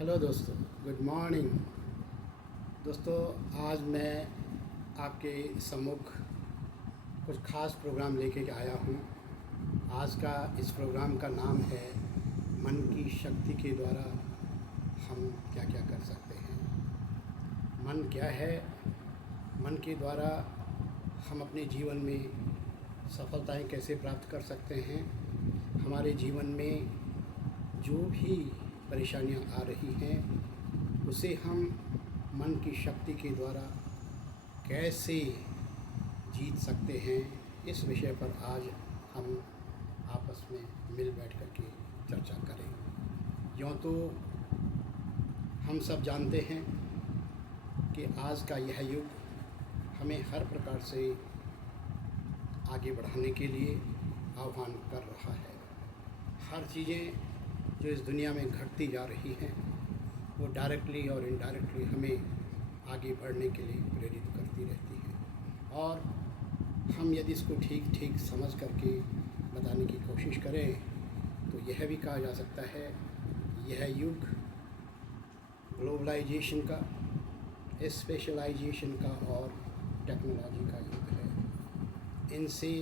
Hello दोस्तों, good morning. दोस्तों, आज मैं आपके सम्मुख कुछ ख़ास प्रोग्राम लेके आया हूँ। आज का इस प्रोग्राम का नाम है मन की शक्ति के द्वारा हम क्या क्या कर सकते हैं। मन क्या है? मन के द्वारा हम अपने जीवन में सफलताएं कैसे प्राप्त कर सकते हैं। हमारे जीवन में जो भी परेशानियां आ रही हैं उसे हम मन की शक्ति के द्वारा कैसे जीत सकते हैं, इस विषय पर आज हम आपस में मिल बैठ कर के चर्चा करें। यूँ तो हम सब जानते हैं कि आज का यह युग हमें हर प्रकार से आगे बढ़ाने के लिए आह्वान कर रहा है। हर चीज़ें जो इस दुनिया में घटती जा रही हैं वो डायरेक्टली और इनडायरेक्टली हमें आगे बढ़ने के लिए प्रेरित करती रहती हैं, और हम यदि इसको ठीक ठीक समझ करके बताने की कोशिश करें तो यह भी कहा जा सकता है यह युग ग्लोबलाइजेशन का, स्पेशलाइजेशन का और टेक्नोलॉजी का युग है। इनसे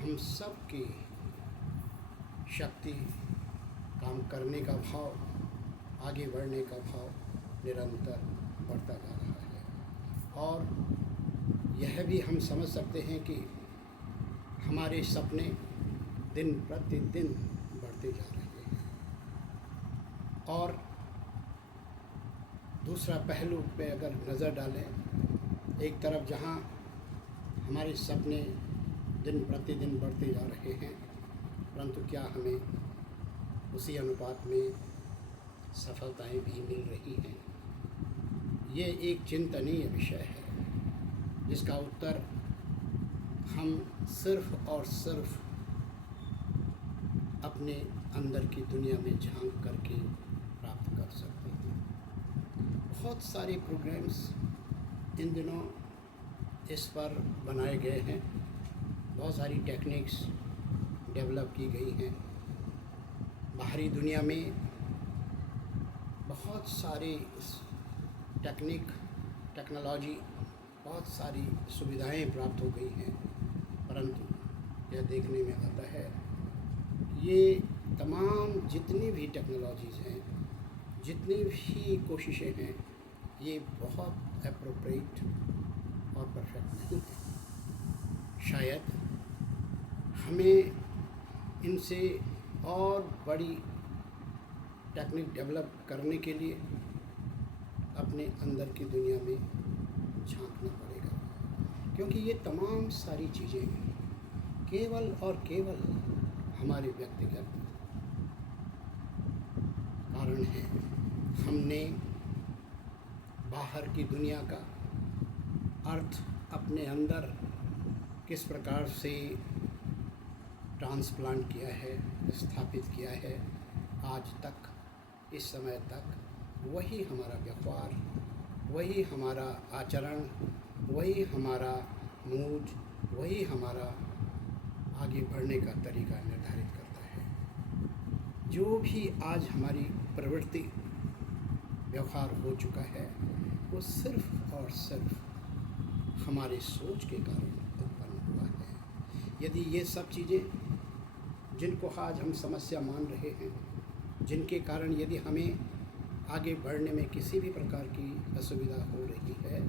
हम सब की शक्ति, काम करने का भाव, आगे बढ़ने का भाव निरंतर बढ़ता जा रहा है। और यह भी हम समझ सकते हैं कि हमारे सपने दिन प्रतिदिन बढ़ते जा रहे हैं। और दूसरा पहलू पे अगर नज़र डालें, एक तरफ जहाँ हमारे सपने दिन प्रतिदिन बढ़ते जा रहे हैं, परंतु क्या हमें उसी अनुपात में सफलताएं भी मिल रही हैं? ये एक चिंतनीय विषय है जिसका उत्तर हम सिर्फ और सिर्फ अपने अंदर की दुनिया में झांक करके प्राप्त कर सकते हैं। बहुत सारे प्रोग्राम्स इन दिनों इस पर बनाए गए हैं, बहुत सारी टेक्निक्स डेवलप की गई हैं। बाहरी दुनिया में बहुत सारी टेक्नोलॉजी, बहुत सारी सुविधाएं प्राप्त हो गई हैं, परंतु यह देखने में आता है ये तमाम जितनी भी टेक्नोलॉजीज़ हैं, जितनी भी कोशिशें हैं, ये बहुत एप्रोप्रिएट और परफेक्ट नहीं है। शायद हमें इनसे और बड़ी टेक्निक डेवलप करने के लिए अपने अंदर की दुनिया में झांकना पड़ेगा, क्योंकि ये तमाम सारी चीज़ें केवल और केवल हमारे व्यक्तिगत कारण हैं। हमने बाहर की दुनिया का अर्थ अपने अंदर किस प्रकार से ट्रांसप्लांट किया है, स्थापित किया है, आज तक, इस समय तक वही हमारा व्यवहार, वही हमारा आचरण, वही हमारा मूड, वही हमारा आगे बढ़ने का तरीका निर्धारित करता है। जो भी आज हमारी प्रवृत्ति, व्यवहार हो चुका है, वो सिर्फ और सिर्फ हमारे सोच के कारण उत्पन्न हुआ है। यदि ये सब चीज़ें जिनको आज हम समस्या मान रहे हैं, जिनके कारण यदि हमें आगे बढ़ने में किसी भी प्रकार की असुविधा हो रही है,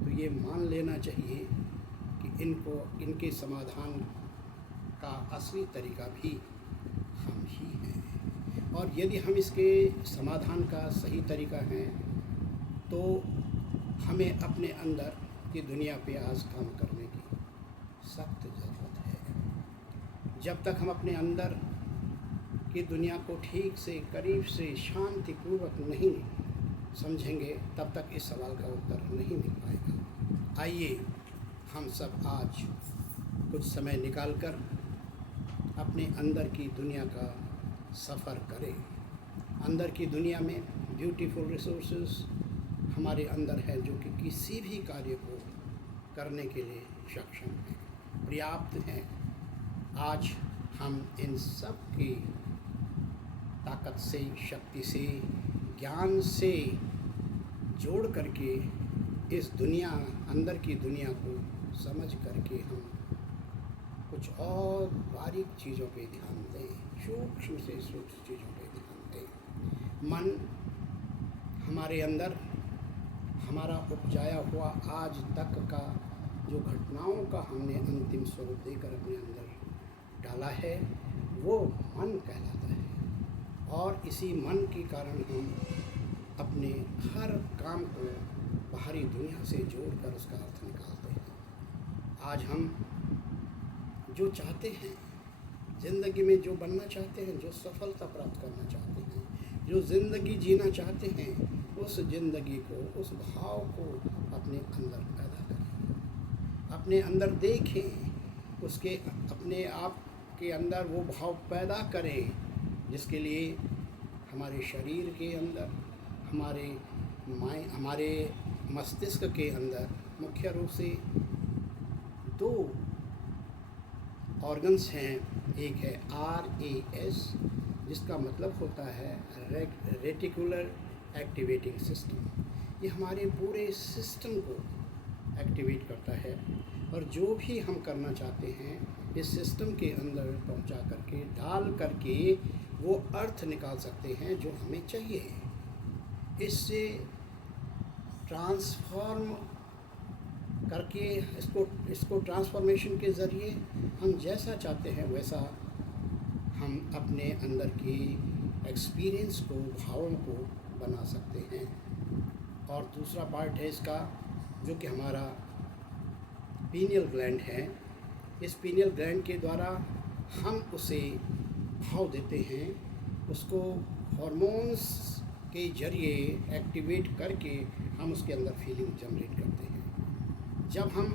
तो ये मान लेना चाहिए कि इनके समाधान का असली तरीका भी हम ही हैं। और यदि हम इसके समाधान का सही तरीका है तो हमें अपने अंदर की दुनिया पे आज काम करने की सख्त ज़रूरत है। जब तक हम अपने अंदर की दुनिया को ठीक से, करीब से, शांतिपूर्वक नहीं समझेंगे, तब तक इस सवाल का उत्तर नहीं मिल पाएगा। आइए हम सब आज कुछ समय निकालकर अपने अंदर की दुनिया का सफ़र करें। अंदर की दुनिया में ब्यूटीफुल रिसोर्सेज हमारे अंदर हैं जो कि किसी भी कार्य को करने के लिए सक्षम हैं, पर्याप्त हैं। आज हम इन सब की ताकत से, शक्ति से ज्ञान से जोड़ करके इस दुनिया, अंदर की दुनिया को समझ करके हम कुछ और बारीक चीज़ों पे ध्यान दें, सूक्ष्म से सूक्ष्म चीज़ों पे ध्यान दें। मन हमारे अंदर हमारा उपजाया हुआ आज तक का जो घटनाओं का हमने अंतिम स्वरूप देकर अपने अंदर डाला है, वो मन कहलाता है। और इसी मन के कारण हम अपने हर काम को बाहरी दुनिया से जोड़कर उसका अर्थ निकालते हैं। आज हम जो चाहते हैं ज़िंदगी में, जो बनना चाहते हैं, जो सफलता प्राप्त करना चाहते हैं, जो ज़िंदगी जीना चाहते हैं, उस ज़िंदगी को, उस भाव को अपने अंदर पैदा करें, अपने अंदर देखें, उसके अपने आप के अंदर वो भाव पैदा करें जिसके लिए हमारे शरीर के अंदर, हमारे मस्तिष्क के अंदर मुख्य रूप से 2 ऑर्गन्स हैं। एक है RAS, जिसका मतलब होता है रेटिकुलर एक्टिवेटिंग सिस्टम। ये हमारे पूरे सिस्टम को एक्टिवेट करता है और जो भी हम करना चाहते हैं इस सिस्टम के अंदर पहुंचा करके, डाल करके वो अर्थ निकाल सकते हैं जो हमें चाहिए। इससे ट्रांसफॉर्म करके इसको ट्रांसफॉर्मेशन के ज़रिए हम जैसा चाहते हैं वैसा हम अपने अंदर की एक्सपीरियंस को, भावों को बना सकते हैं। और दूसरा पार्ट है इसका, जो कि हमारा पीनियल ग्लैंड है। इस पीनियल ग्लैंड के द्वारा हम उसे भाव देते हैं, उसको हार्मोन्स के जरिए एक्टिवेट करके हम उसके अंदर फीलिंग जनरेट करते हैं। जब हम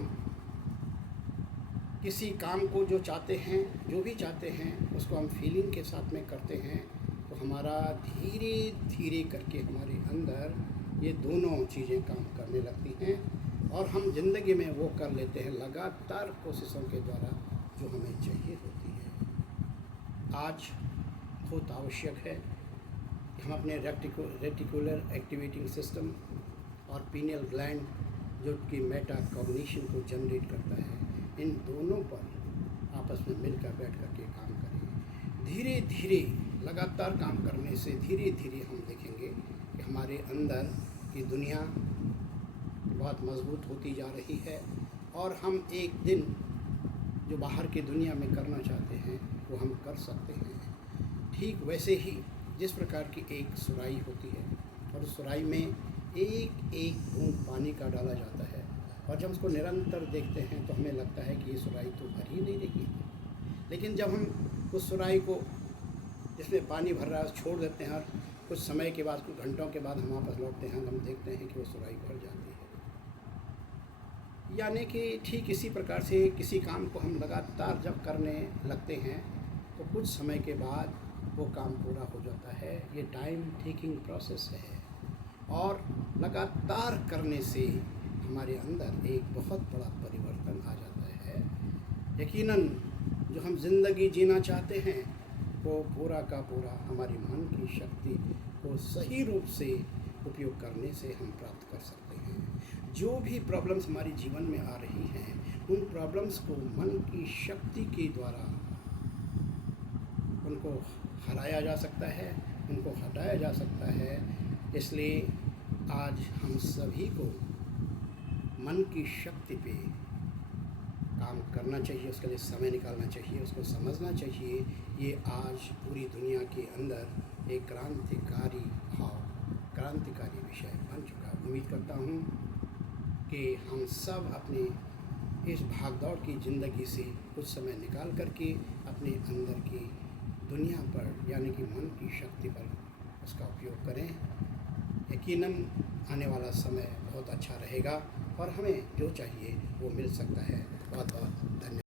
किसी काम को जो चाहते हैं, जो भी चाहते हैं, उसको हम फीलिंग के साथ में करते हैं तो हमारा धीरे धीरे करके हमारे अंदर ये दोनों चीज़ें काम करने लगती हैं और हम ज़िंदगी में वो कर लेते हैं लगातार कोशिशों के द्वारा जो हमें चाहिए होती है। आज बहुत आवश्यक है कि हम अपने रेटिकुलर एक्टिवेटिंग सिस्टम और पीनियल ग्लैंड जो कि मेटा कॉग्निशन को जनरेट करता है, इन दोनों पर आपस में मिलकर बैठ कर के काम करें। धीरे धीरे लगातार काम करने से धीरे धीरे हम देखेंगे कि हमारे अंदर की दुनिया बहुत मजबूत होती जा रही है और हम एक दिन जो बाहर की दुनिया में करना चाहते हैं वो हम कर सकते हैं। ठीक वैसे ही जिस प्रकार की एक सुराही होती है और उस सुराही में एक एक बूंद पानी का डाला जाता है और जब उसको निरंतर देखते हैं तो हमें लगता है कि ये सुराही तो भर ही नहीं रही है। लेकिन जब हम उस सुराही को जिसमें पानी भर रहा है छोड़ देते हैं और कुछ समय के बाद, कुछ घंटों के बाद हम वापस लौटते हैं, हम देखते हैं कि वो सुराही भर जाती है। यानी कि ठीक इसी प्रकार से किसी काम को हम लगातार जब करने लगते हैं तो कुछ समय के बाद वो काम पूरा हो जाता है। ये टाइम टेकिंग प्रोसेस है और लगातार करने से हमारे अंदर एक बहुत बड़ा परिवर्तन आ जाता है। यकीनन जो हम ज़िंदगी जीना चाहते हैं वो पूरा का पूरा हमारी मन की शक्ति को सही रूप से उपयोग करने से हम प्राप्त कर सकते हैं। जो भी प्रॉब्लम्स हमारे जीवन में आ रही हैं उन प्रॉब्लम्स को मन की शक्ति के द्वारा उनको हराया जा सकता है, उनको हटाया जा सकता है। इसलिए आज हम सभी को मन की शक्ति पे काम करना चाहिए, उसके लिए समय निकालना चाहिए, उसको समझना चाहिए। ये आज पूरी दुनिया के अंदर एक क्रांतिकारी भाव, क्रांतिकारी विषय बन चुका है। उम्मीद करता हूँ कि हम सब अपने इस भागदौड़ की ज़िंदगी से कुछ समय निकाल करके अपने अंदर की दुनिया पर, यानी कि मन की शक्ति पर उसका उपयोग करें। यकीनन आने वाला समय बहुत अच्छा रहेगा और हमें जो चाहिए वो मिल सकता है। बहुत बहुत धन्यवाद।